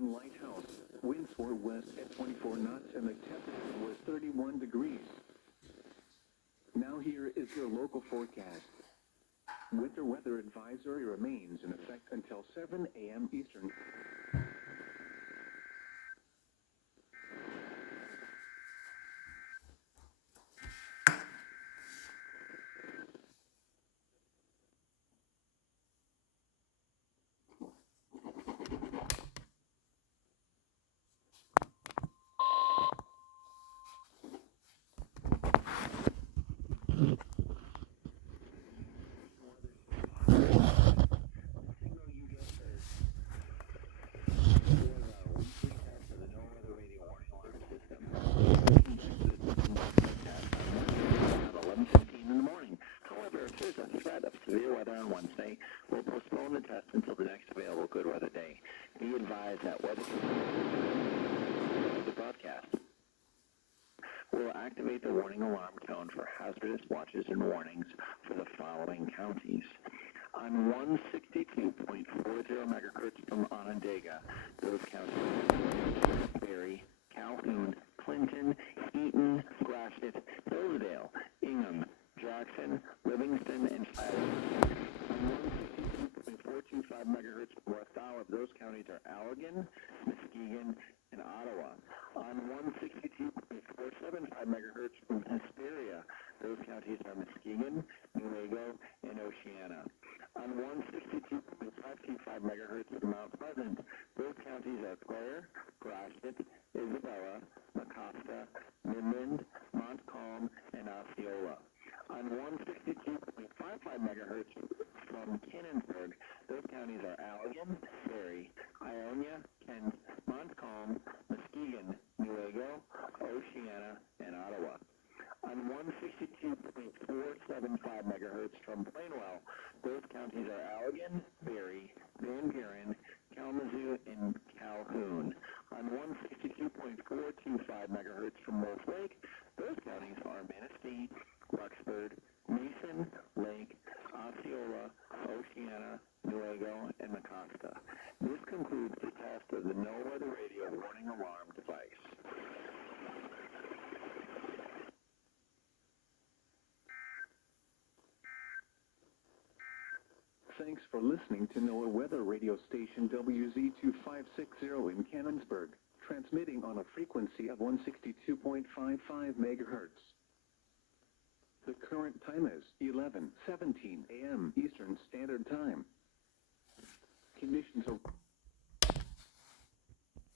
Lighthouse. Winds were west at 24 knots and the temperature was 31 degrees. Now here is your local forecast. Winter weather advisory remains in effect until 7 a.m. Eastern. Severe weather on Wednesday. We'll postpone the test until the next available good weather day. Be advised that weather the broadcast will activate the warning alarm tone for hazardous watches and warnings for the following counties. On 162.40 megahertz from Onondaga, those counties: Berry, Calhoun, Clinton, Eaton, Gratiot, Hillsdale, Ingham, Jackson, Livingston, and Shiloh. On 162.425 megahertz from West Olive, those counties are Allegan, Muskegon, and Ottawa. On 162.475 megahertz from Hesperia, those counties are Muskegon, Newaygo, and Oceana. On 162.525 megahertz from Mount Pleasant, those counties are Clare, Gratiot, Isabella, Mecosta, Midland, Montcalm, and Osceola. On 162.55 megahertz from Canonsburg, those counties are Allegan, Berry, Ionia, Kent, Montcalm, Muskegon, Newaygo, Oceana, and Ottawa. On 162.475 megahertz from Plainwell, those counties are Allegan, Berry, Van Buren, Kalamazoo, and Calhoun. On 162.425 megahertz from Wolf Lake, those counties are Manistee, Roxford, Mason, Lake, Osceola, Oceana, Newaygo, and Mecosta. This concludes the test of the No Weather Radio warning alarm device. Thanks for listening to NOAA Weather Radio Station WZ2560 in Canonsburg, transmitting on a frequency of 162.55 megahertz. The current time is 11:17 a.m. Eastern Standard Time. Conditions are